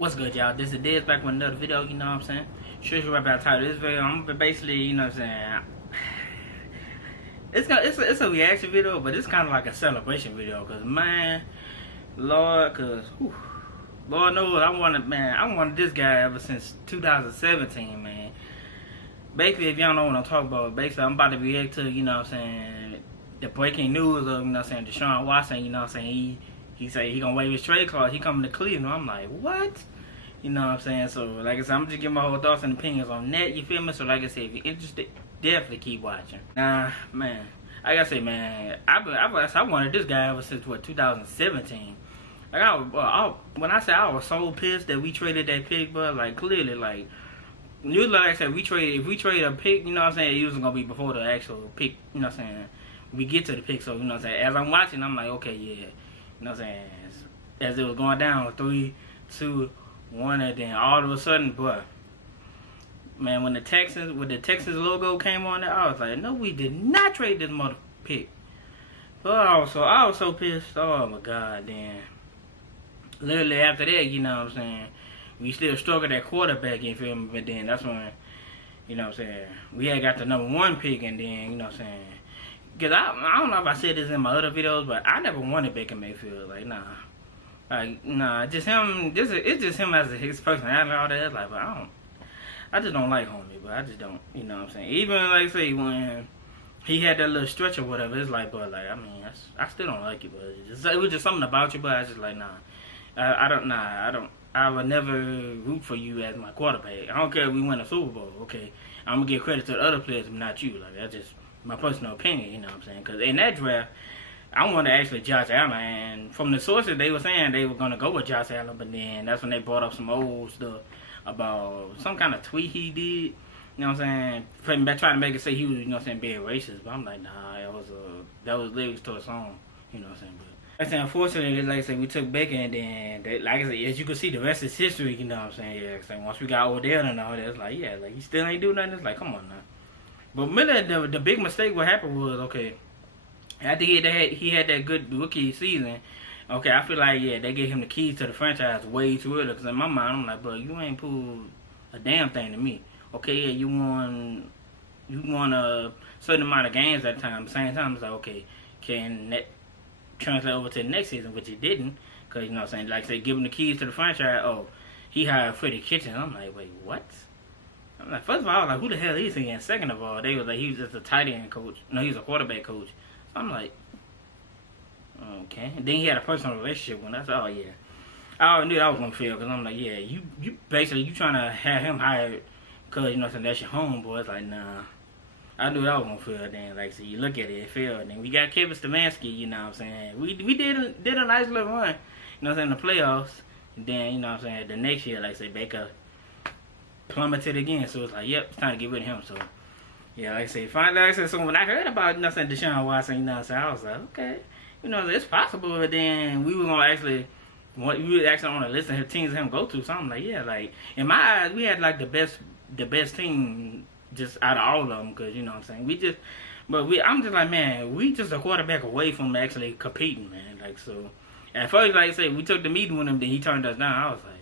What's good, y'all? This is Dez back with another video, you know what I'm saying? Sure, right about the title of this video. I'm basically, you know what I'm saying? It's a reaction video, but it's kind of like a celebration video, cause man, Lord, Lord knows I wanted this guy ever since 2017, man. Basically, if y'all know what I'm talking about, basically I'm about to react to, you know what I'm saying, the breaking news of, you know what I'm saying, Deshaun Watson, you know what I'm saying, he said he gonna waive his trade clause, he coming to Cleveland. I'm like, what? You know what I'm saying? So, like I said, I'm just giving my whole thoughts and opinions on that, you feel me? So, like I said, if you're interested, definitely keep watching. Nah, man, like I said, man, I wanted this guy ever since, what, 2017. Like, when I say I was so pissed that we traded that pick, but, like, clearly, like I said, if we trade a pick, you know what I'm saying, it was gonna be before the actual pick, you know what I'm saying, we get to the pick. So, you know what I'm saying, as I'm watching, I'm like, okay, yeah, you know what I'm saying, as it was going down, 3, 2, 1, and then all of a sudden, bruh, man, when the Texans logo came on there, I was like, no, we did not trade this mother pick. But I was so pissed. Oh my god, then literally after that, you know what I'm saying, we still struggled at quarterback, you feel me? But then that's when, you know what I'm saying, we had got the #1 pick, and then, you know what I'm saying, because I don't know if I said this in my other videos, but I never wanted Baker Mayfield. Like, nah. Like, nah, just him, it's just him as his personality and all that. Like, but I just don't like homie, but I just don't, you know what I'm saying? Even, like, say, when he had that little stretch or whatever, it's like, but, like, I mean, I still don't like you, but it was just something about you, but I just like, nah. I would never root for you as my quarterback. I don't care if we win a Super Bowl, okay? I'm going to give credit to the other players, but not you. Like, that's just my personal opinion, you know what I'm saying? Because in that draft, I wanted actually Josh Allen, and from the sources, they were saying they were going to go with Josh Allen, but then that's when they brought up some old stuff about some kind of tweet he did, you know what I'm saying, trying to make it say he was, you know what I'm saying, being racist, but I'm like, nah, that was lyrics to a song, you know what I'm saying, but like I said, unfortunately, like I said, we took Baker, and then, like I said, as you can see, the rest is history, you know what I'm saying, yeah, so once we got Odell and all that, it's like, yeah, like, he still ain't do nothing, it's like, come on now. But really, the big mistake what happened was, okay, after he had that good rookie season, okay, I feel like, yeah, they gave him the keys to the franchise way too early. Because in my mind, I'm like, bro, you ain't pulled a damn thing to me. Okay, yeah, you won a certain amount of games at the time. Same time, it's like, okay, can that translate over to the next season, which it didn't. Because, you know what I'm saying, like I said, give him the keys to the franchise. Oh, he hired Freddie Kitchens. I'm like, wait, what? I'm like, first of all, I was like, who the hell is he? And second of all, they was like, he was just a tight end coach. No, he was a quarterback coach. I'm like, okay. And then he had a personal relationship with us. Oh, yeah. I already knew that was going to fail, because I'm like, yeah, you basically, you trying to have him hired because, you know what I'm saying, that's your homeboy. It's like, nah. I knew that was going to fail then. Like, so you look at it, it failed. And then we got Kevin Stefanski, you know what I'm saying. We did a nice little run, you know what I'm saying, in the playoffs. And then, you know what I'm saying, the next year, like I say, Baker plummeted again. So it's like, yep, it's time to get rid of him. So, yeah, like I say, finally, like I said, so when I heard about, you know what I'm saying, Deshaun Watson, you know what I'm saying, I was like, okay, you know, it's possible, but then we were going to actually want to listen to teams him go to, so I'm like, yeah, like, in my eyes, we had, like, the best team just out of all of them, because, you know what I'm saying, I'm just like, man, we just a quarterback away from actually competing, man, like, so, at first, like I said, we took the meeting with him, then he turned us down, I was like,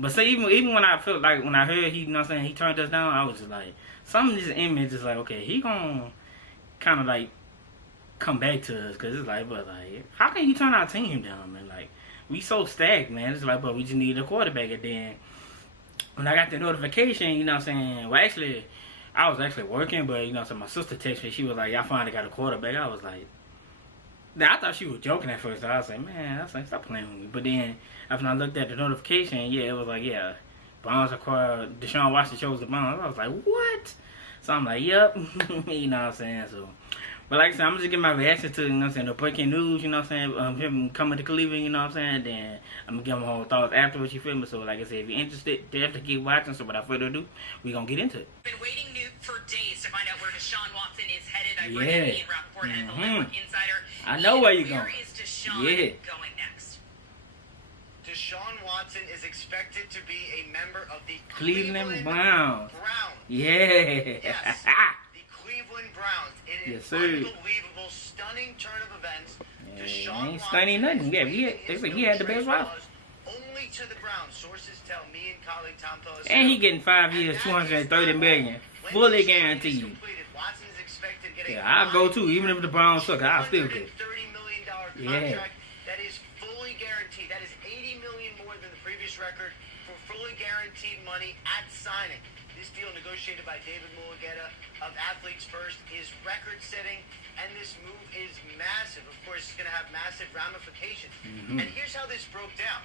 but say, even when I felt like, when I heard he, you know what I'm saying, he turned us down, I was just like, something just in me just like, okay, he gonna kind of like come back to us, because it's like, but like, how can you turn our team down, man? Like, we so stacked, man. It's like, but we just need a quarterback. And then when I got the notification, you know what I'm saying, well, actually, I was actually working, but, you know what I'm saying, my sister texted me, she was like, y'all finally got a quarterback. I was like, now, I thought she was joking at first. So I was like, man, I was like, stop playing with me. But then, after I looked at the notification, yeah, it was like, yeah, Browns acquired, Deshaun Watson chose the Browns. I was like, what? So I'm like, yep. You know what I'm saying? So, but like I said, I'm just giving my reaction to, you know what I'm saying, the breaking news, you know what I'm saying, him coming to Cleveland, you know what I'm saying? Then I'm going to give my whole thoughts afterwards, you feel me? So, like I said, if you're interested, definitely keep watching. So, without further ado, we're going to get into it. Been waiting for days to find out where Deshaun Watson is headed. I bring in Ian Rappaport, NFL Network Insider. I know where you're going. Where is Deshaun going next? Deshaun Watson is expected to be a member of the Cleveland Browns. Yeah. Yes, the Cleveland Browns. In an yes, sir. Unbelievable, stunning turn of events. Yeah, Deshaun ain't stunning nothing. Yeah, he had the best route. Only to the Browns. Sources tell me and colleague Tom Pelissero. And he getting 5 years, $230 million, fully guaranteed. Watson is expected to get Yeah, I'll go too. Even if the Browns suck, I'll still go. $130 million contract. Yeah. That is fully guaranteed. That is $80 million more than the previous record for fully guaranteed money at signing. This deal, negotiated by David Mulugeta of Athletes First, is record-setting, and this move is massive. Of course, it's going to have massive ramifications. And here's how this broke down.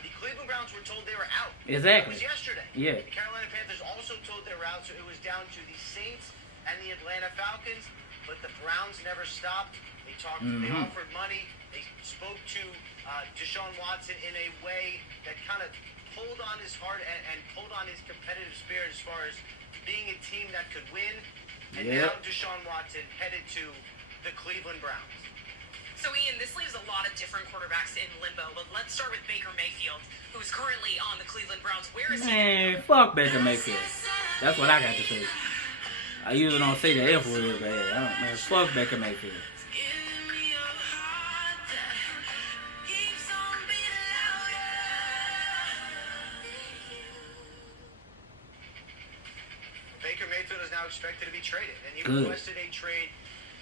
The Cleveland Browns were told they were out. Exactly. It was yesterday. Yeah. The Carolina Panthers also told they were out, so it was down to the Saints and the Atlanta Falcons, but the Browns never stopped. They talked. They offered money. They spoke to Deshaun Watson in a way that kind of pulled on his heart and pulled on his competitive spirit as far as being a team that could win. And now Deshaun Watson headed to the Cleveland Browns. So, Ian, this leaves a lot of different quarterbacks in limbo, but let's start with Baker Mayfield, who's currently on the Cleveland Browns. Where is he? Man, fuck Baker Mayfield. That's what I got to say. I usually don't say the F word, but man, fuck Baker Mayfield. Baker Mayfield is now expected to be traded, and he Good. requested a trade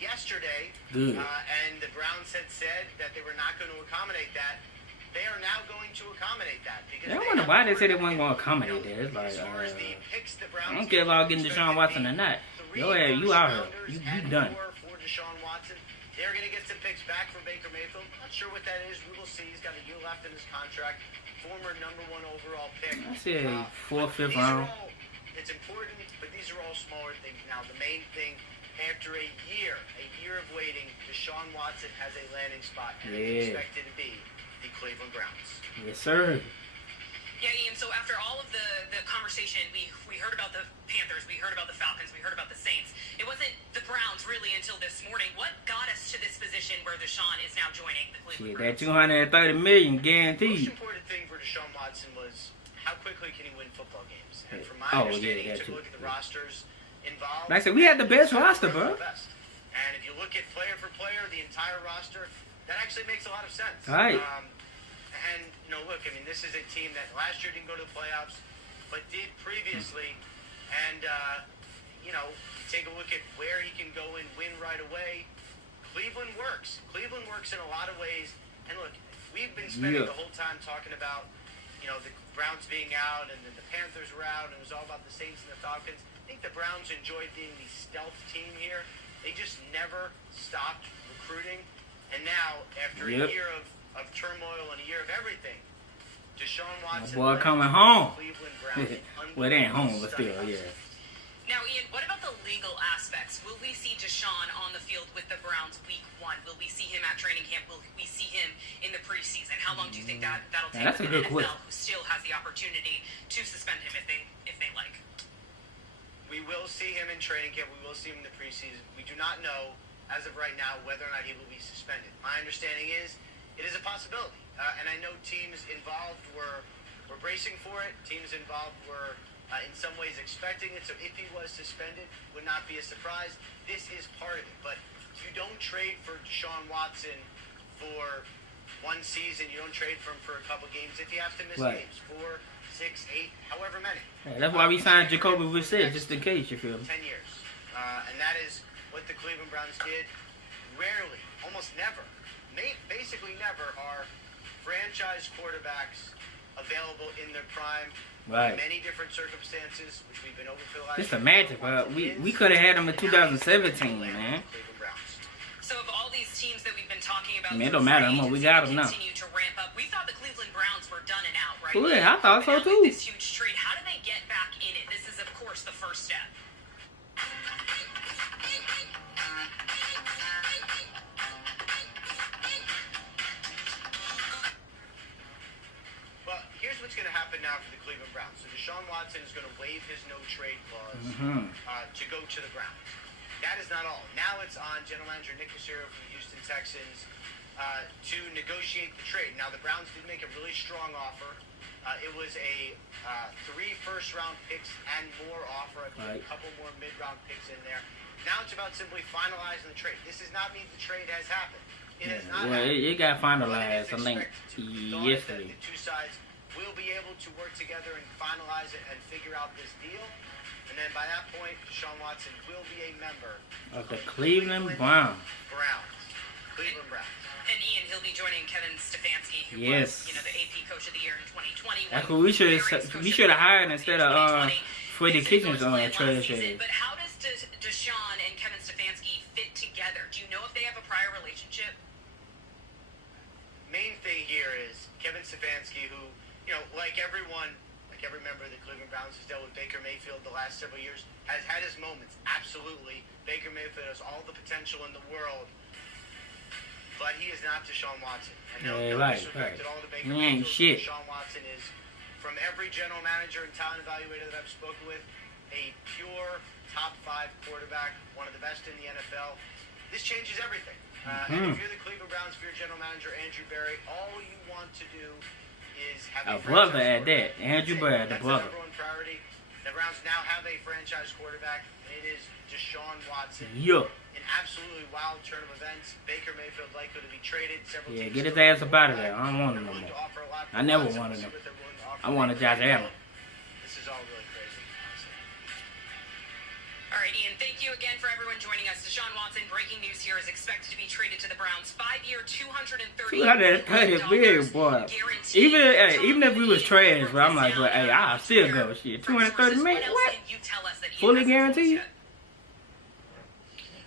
yesterday. Good. And the Browns had said that they were not going to accommodate that. They are now going to accommodate that because I wonder why they said they weren't going to accommodate that. It's like, as far as the picks the Browns I don't care about getting Deshaun Watson or not. Yo, yeah, you out here. You done. For Deshaun Watson, they're going to get some picks back from Baker Mayfield. Not sure what that is. We will see. He's got a year left in his contract. Former #1 overall pick. I say 4th, 5th These are round. all, it's important, but these are all smaller things. Now, the main thing, after a year of waiting, Deshaun Watson has a landing spot, and it's expected to be the Cleveland Browns. Yes, sir. Yeah, Ian, so after all of the conversation, we heard about the Panthers, we heard about the Falcons, we heard about the Saints. It wasn't the Browns really until this morning. What got us to this position where Deshaun is now joining the Cleveland Browns? That $230 million The most guaranteed. important thing for Deshaun Watson was how quickly can he win football games. And from my Oh, understanding, yeah, you took a look at the rosters involved. Like I said, we had the best roster, bro. And if you look at player for player, the entire roster, that actually makes a lot of sense. Right. And, look, I mean, this is a team that last year didn't go to the playoffs, but did previously. And, take a look at where he can go and win right away. Cleveland works. Cleveland works in a lot of ways. And, look, we've been spending the whole time talking about, the Browns being out and then the Panthers were out, and it was all about the Saints and the Falcons. I think the Browns enjoyed being the stealth team here. They just never stopped recruiting. And now, after a year of turmoil and a year of everything, Deshaun Watson boy coming home. Cleveland Browns. Well, they ain't home, but still, yeah. Now, Ian, what about the legal aspects? Will we see Deshaun on the field with the Browns week 1? Will we see him at training camp? Will we see him in the preseason? How long do you think that'll take That's with a good the question. NFL, who still has the opportunity to suspend him if they like? We will see him in training camp. We will see him in the preseason. We do not know, as of right now, whether or not he will be suspended. My understanding is it is a possibility. And I know teams involved were bracing for it. Teams involved were, in some ways, expecting it. So if he was suspended, would not be a surprise. This is part of it. But you don't trade for Deshaun Watson for one season. You don't trade for him for a couple games. If you have to miss games, 4, 6, 8, however many. Yeah, that's why we signed Jacoby Brissett, just in case, you feel me? 10 years. And that is what the Cleveland Browns did. Rarely, almost never, basically never, are franchise quarterbacks available in their prime. Right. In many different circumstances, which we've been over for the last Just imagine, bro. We could have had him in 2017, man. So of all these teams that we've been talking about, Man, it don't matter. We got him now. Continue to ramp up. We thought the Cleveland Browns were done and out, right? Well, yeah, I thought so But now too. with this huge trade, how do they get back in it? This is, of course, the first step. Well, here's what's going to happen now for the Cleveland Browns. So Deshaun Watson is going to waive his no-trade clause to go to the Browns. That is not all. Now it's on General Manager Nick Caserio from the Houston Texans to negotiate the trade. Now, the Browns did make a really strong offer. It was a 3 first-round picks and more offer. I believe a couple more mid-round picks in there. Now it's about simply finalizing the trade. This does not mean the trade has happened. It has not happened. It got finalized, I think, yesterday. yesterday. The two sides will be able to work together and finalize it and figure out this deal. And then by that point, Deshaun Watson will be a member of the Cleveland Browns. Cleveland Browns. And Ian, he'll be joining Kevin Stefanski, who yes. was, the AP Coach of the Year in 2020. That's what we should have hired instead of Freddie Kitchens on that trash. But how does Deshaun and Kevin Stefanski fit together? Do you know if they have a prior relationship? Main thing here is Kevin Stefanski, who, like everyone, like every member of the Cleveland Browns has dealt with Baker Mayfield the last several years, has had his moments. Absolutely. Baker Mayfield has all the potential in the world, but he is not Deshaun Watson. And right. All the Baker ain't Mayfield, shit. Deshaun Watson is, from every general manager and talent evaluator that I've spoken with, a pure top 5 quarterback, one of the best in the NFL. This changes everything. And if you're the Cleveland Browns, if you're general manager Andrew Berry, all you want to do is have a brother at that. Andrew Berry, the brother. That's the number one priority. The Browns now have a franchise quarterback, and it is Deshaun Watson. Yeah. An absolutely wild turn of events. Baker Mayfield likely to be traded. Several teams get his ass up out of there. I don't want him no more. I never wanted him. I wanted Josh Allen. This is all really crazy, honestly. All right, Ian, thank you again for everyone joining us. Deshaun Watson, breaking news here, is expected to be traded to the Browns. 5-year, $230 million, boy. Even if we was trash, but I'm like, but hey, I'll still go. Shit, $230 million, what? Fully guaranteed?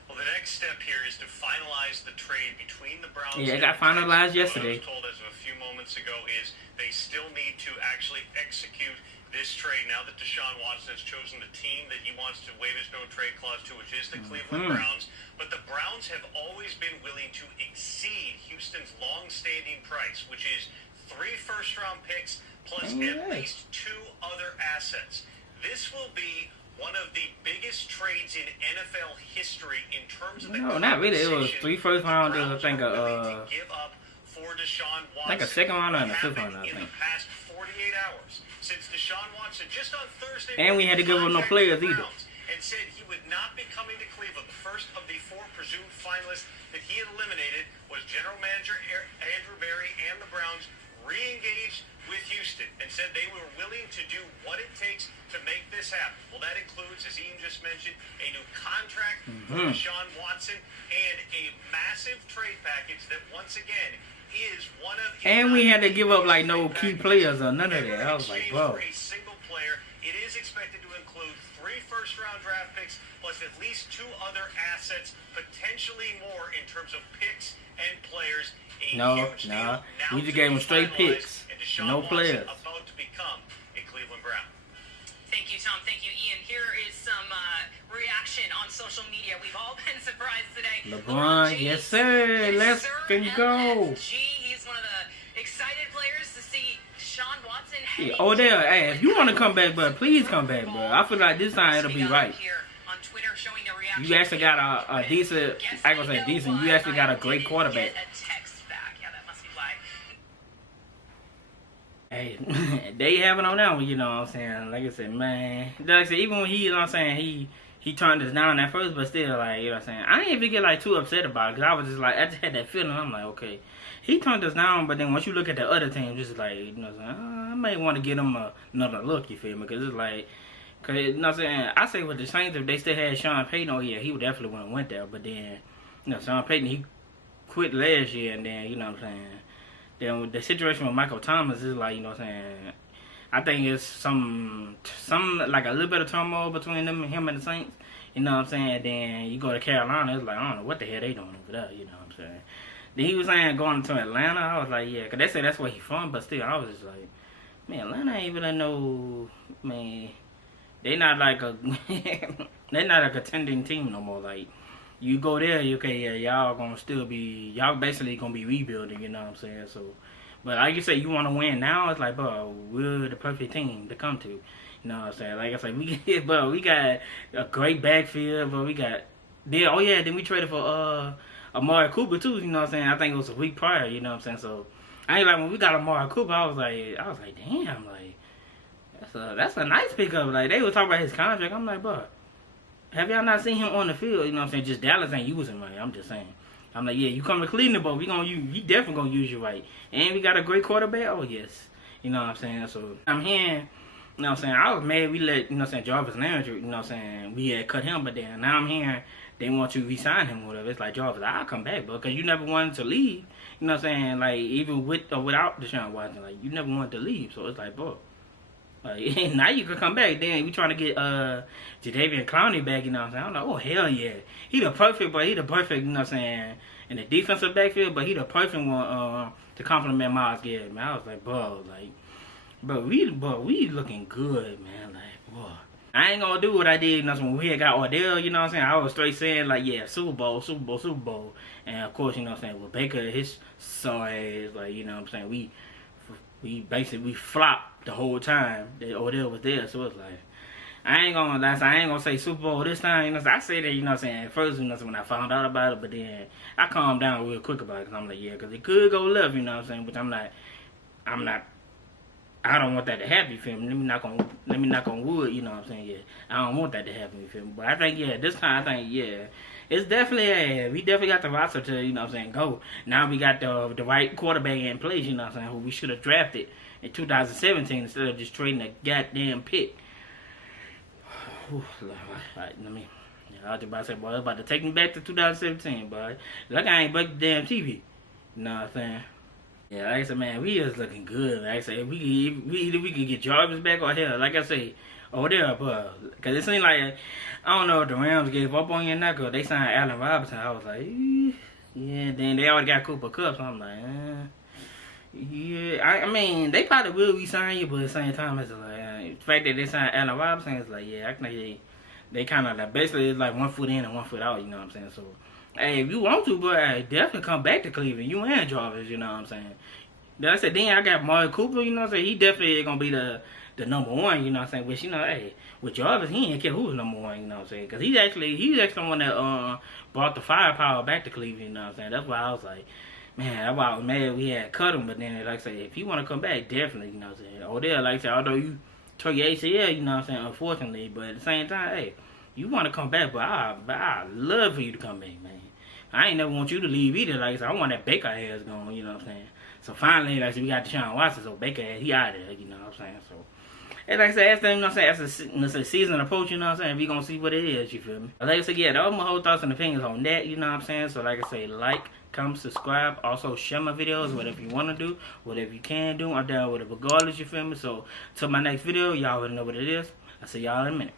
Well, the next step here is to finalize the trade between the Browns. Yeah, it got finalized yesterday. What I was told as of a few moments ago is they still need to actually execute this trade now that Deshaun Watson has chosen the team that he wants to waive his no-trade clause to, which is the Cleveland Browns. But the Browns have always been willing to exceed Houston's long-standing price, which is 3 first-round picks plus at least 2 other assets. This will be one of the biggest trades in NFL history in terms of the not really. It was 3 first rounders, I think. Give up for Deshaun Watson. I think a second rounder and a fifth rounder, I in think. the past 48 hours since Deshaun Watson just on Thursday. And we had to give him no players either. And said he would not be coming to Cleveland. The first of the 4 presumed finalists that he had eliminated was general manager Andrew Berry, and the Browns re-engaged with Houston and said they were willing to do what it takes to make this happen. Well, that includes, as Ian just mentioned, a new contract for Deshaun Watson and a massive trade package that once again is one of. And we had to give up like no key players or none of that. I was like, bro. For a single player, it is expected to include 3 first-round draft picks plus at least 2 other assets, potentially more in terms of picks and players. No. We just gave him straight picks, no players. About to become a Cleveland Brown. Thank you, Tom. Thank you, Ian. Here is some reaction on social media. We've all been surprised today. LeBron, yes, sir. Let's go. He's one of the excited players to see Deshaun Watson. Yeah, Odell, hey, if you want to come back, bro, please come back, bro. I feel like this time it'll be right. You actually got a decent, I gonna say decent, you actually got a great quarterback. Hey, they have it on that one, you know what I'm saying? Like I said, man. Like I said, even when he, you know what I'm saying, he turned us down at first, but still, like, you know what I'm saying? I didn't even get, like, too upset about it, because I was just like, I just had that feeling. I'm like, okay. He turned us down, but then once you look at the other team, just like, you know what I'm saying? I may want to get him another look, you feel me? Because it's like, because, you know what I'm saying? I say with the Saints, if they still had Sean Payton, oh, yeah, he would definitely would have went there. But then, you know, Sean Payton, he quit last year, and then, you know what I'm saying? Then with the situation with Michael Thomas is like, you know what I'm saying, I think it's some like a little bit of turmoil between him and the Saints, you know what I'm saying. And then you go to Carolina, it's like, I don't know what the hell they doing over there, you know what I'm saying. Then he was saying going to Atlanta, I was like, yeah, because they say that's where he's from, but still, I was just like, man, Atlanta ain't even no, man, they not like they're not a contending team no more, like. You go there, okay, yeah, y'all gonna still be, y'all basically gonna be rebuilding, you know what I'm saying? So, but like you say, you want to win now, it's like, bro, we're the perfect team to come to, you know what I'm saying? Like I say, we got a great backfield, but we got, then we traded for Amari Cooper too, you know what I'm saying? I think it was a week prior, you know what I'm saying? So, I ain't like, when we got Amari Cooper, I was like, damn, like, that's a nice pickup. Like, they were talking about his contract, I'm like, bro. Have y'all not seen him on the field? You know what I'm saying? Just Dallas ain't using him right. I'm just saying. I'm like, yeah, you come to Cleveland, but we definitely gonna use you right. And we got a great quarterback. Oh yes. You know what I'm saying? So I'm hearing, you know what I'm saying, I was mad we let, you know what I'm saying, Jarvis Landry, you know what I'm saying, we had cut him, but then now I'm hearing they want you to re-sign him or whatever. It's like, Jarvis, I'll come back, bro, because you never wanted to leave. You know what I'm saying? Like, even with or without Deshaun Watson, like, you never wanted to leave. So it's like, bro, like, now you can come back. Then we trying to get Jadeveon Clowney back, you know what I'm saying? I'm like, oh, hell yeah. He the perfect, you know what I'm saying, in the defensive backfield, but he the perfect one to compliment Myles Garrett, man. I was like, bro, we looking good, man. Like, boy. I ain't gonna do what I did, you know, when we had got Odell, you know what I'm saying? I was straight saying, like, yeah, Super Bowl. And, of course, you know what I'm saying, with Baker, his sorry ass, like, you know what I'm saying, we basically flopped the whole time that Odell was there. So it's like, I ain't gonna say Super Bowl this time, you know what I'm saying? I say that, you know what I'm saying, at first, you know, when I found out about it, but then I calmed down real quick about it, because I'm like, yeah, because it could go left, you know what I'm saying, which I don't want that to happen, you feel me? Let me knock on wood, you know what I'm saying? Yeah, I don't want that to happen, you feel me? But I think, yeah, this time, I think, yeah, it's definitely, we definitely got the roster to, you know what I'm saying, go. Now we got the right quarterback in place, you know what I'm saying, who we should have drafted in 2017 instead of just trading a goddamn pick. All right, let me, I was just about to say, boy, it's about to take me back to 2017, boy. Like I ain't break the damn TV, you know what I'm saying? Yeah, like I said, man, we is looking good. Like I said, either we can get Jarvis back or hell, like I say, there, but because it seemed like, I don't know if the Rams gave up on you or not, because they signed Allen Robinson. I was like, yeah, then they already got Cooper Kupp, so I'm like, yeah. I mean, they probably will re-sign you, but at the same time, it's like, the fact that they signed Allen Robinson, it's like, yeah, I think they kind of like, basically, it's like 1 foot in and 1 foot out, you know what I'm saying? So, hey, if you want to, but hey, definitely come back to Cleveland. You and Jarvis, you know what I'm saying? Then I said, then I got Mark Cooper, you know what I'm saying? He definitely going to be the number one, you know what I'm saying? Which, you know, hey, with Jarvis, he ain't care who was number one, you know what I'm saying? Because he's actually the one that brought the firepower back to Cleveland, you know what I'm saying? That's why I was like, man, that's why I was mad we had cut him. But then, like I said, if you want to come back, definitely, you know what I'm saying? Odell, like I said, although you tore your ACL, you know what I'm saying, unfortunately, but at the same time, hey, you want to come back, but I love for you to come back, man. I ain't never want you to leave either. Like I said, I want that Baker ass going, you know what I'm saying? So finally, like I said, we got Deshaun Watson, so Baker ass, he out of there, you know what I'm saying? So, and like I said, as the season approach, you know what I'm saying, we gonna see what it is, you feel me? Like I said, yeah, that was my whole thoughts and opinions on that, you know what I'm saying? So like I say, like, comment, subscribe, also share my videos, whatever you want to do, whatever you can do, I'm down with it regardless, you feel me? So, till my next video, y'all already know what it is. I'll see y'all in a minute.